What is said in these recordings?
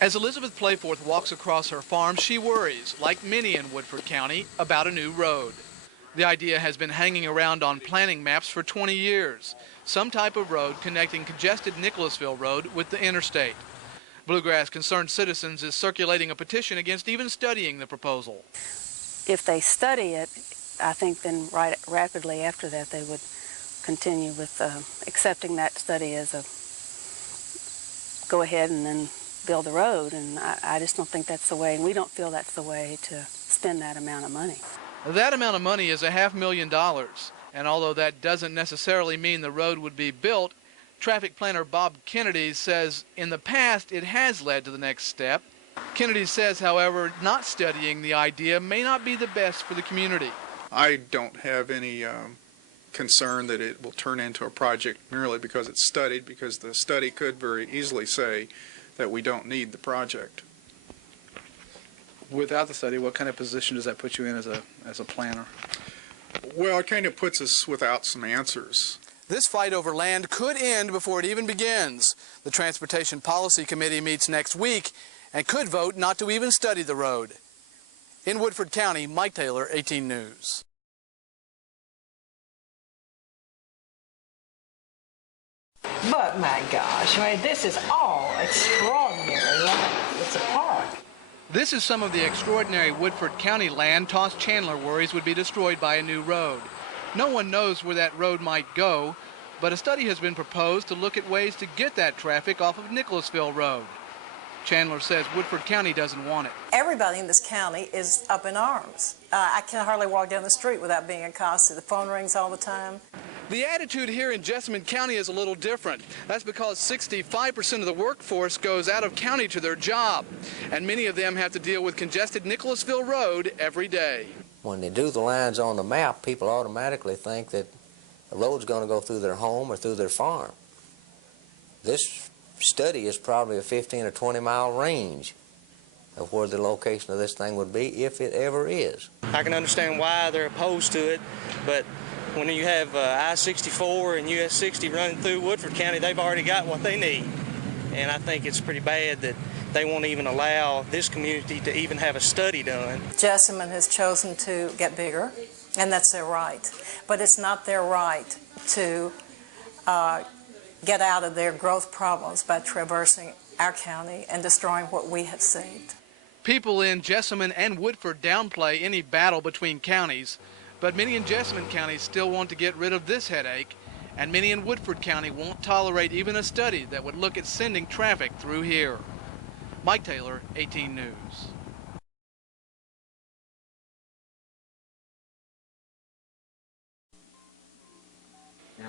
As Elizabeth Playforth walks across her farm, she worries, like many in Woodford County, about a new road. The idea has been hanging around on planning maps for 20 years, some type of road connecting congested Nicholasville Road with the interstate. Bluegrass Concerned Citizens is circulating a petition against even studying the proposal. If they study it, I think then rapidly after that they would continue with accepting that study as a go ahead and then build the road, and I just don't think that's the way, and we don't feel that's the way to spend that amount of money. That amount of money is $500,000, and although that doesn't necessarily mean the road would be built, traffic planner Bob Kennedy says in the past it has led to the next step. Kennedy says, however, not studying the idea may not be the best for the community. I don't have any concern that it will turn into a project merely because it's studied, because the study could very easily say that we don't need the project. Without the study, what kind of position does that put you in as a planner? Well, it kind of puts us without some answers. This fight over land could end before it even begins. The Transportation Policy Committee meets next week and could vote not to even study the road. In Woodford County, Mike Taylor, 18 News. But my gosh, I mean, this is all extraordinary land. It's a park. This is some of the extraordinary Woodford County land Toss Chandler worries would be destroyed by a new road. No one knows where that road might go, but a study has been proposed to look at ways to get that traffic off of Nicholasville Road. Chandler says Woodford County doesn't want it. Everybody in this county is up in arms. I can hardly walk down the street without being accosted. The phone rings all the time. The attitude here in Jessamine County is a little different. That's because 65% of the workforce goes out of county to their job, and many of them have to deal with congested Nicholasville Road every day. When they do the lines on the map, people automatically think that the road's going to go through their home or through their farm. This study is probably a 15 or 20 mile range of where the location of this thing would be, if it ever is. I can understand why they're opposed to it, but when you have I-64 and US 60 running through Woodford County, they've already got what they need. And I think it's pretty bad that they won't even allow this community to even have a study done. Jessamine has chosen to get bigger, and that's their right. But it's not their right to get out of their growth problems by traversing our county and destroying what we have saved. People in Jessamine and Woodford downplay any battle between counties, but many in Jessamine County still want to get rid of this headache, and many in Woodford County won't tolerate even a study that would look at sending traffic through here. Mike Taylor, 18 News.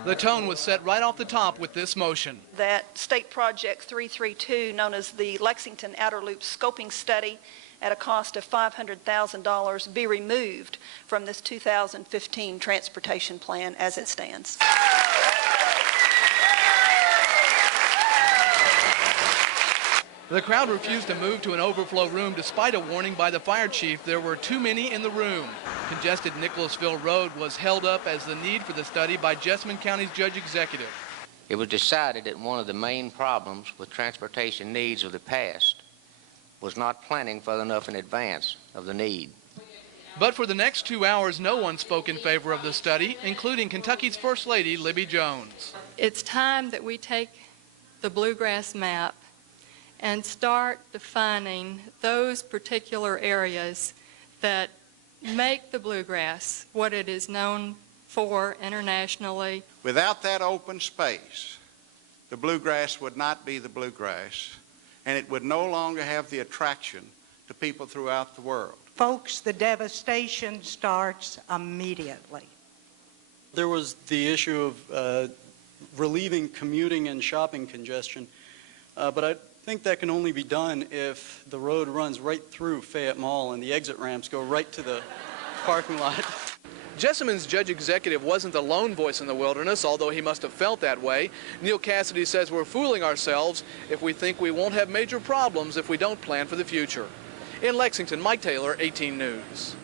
The tone was set right off the top with this motion. That State Project 332, known as the Lexington Outer Loop Scoping Study, at a cost of $500,000, be removed from this 2015 transportation plan as it stands. The crowd refused to move to an overflow room despite a warning by the fire chief there were too many in the room. Congested Nicholasville Road was held up as the need for the study by Jessamine County's judge executive. It was decided that one of the main problems with transportation needs of the past was not planning far enough in advance of the need. But for the next 2 hours, no one spoke in favor of the study, including Kentucky's First Lady, Libby Jones. It's time that we take the bluegrass map and start defining those particular areas that make the bluegrass what it is known for internationally. Without that open space, the bluegrass would not be the bluegrass, and it would no longer have the attraction to people throughout the world. Folks, the devastation starts immediately. There was the issue of relieving commuting and shopping congestion, but I think that can only be done if the road runs right through Fayette Mall and the exit ramps go right to the parking lot. Jessamine's judge executive wasn't the lone voice in the wilderness, although he must have felt that way. Neil Cassidy says we're fooling ourselves if we think we won't have major problems if we don't plan for the future. In Lexington, Mike Taylor, 18 News.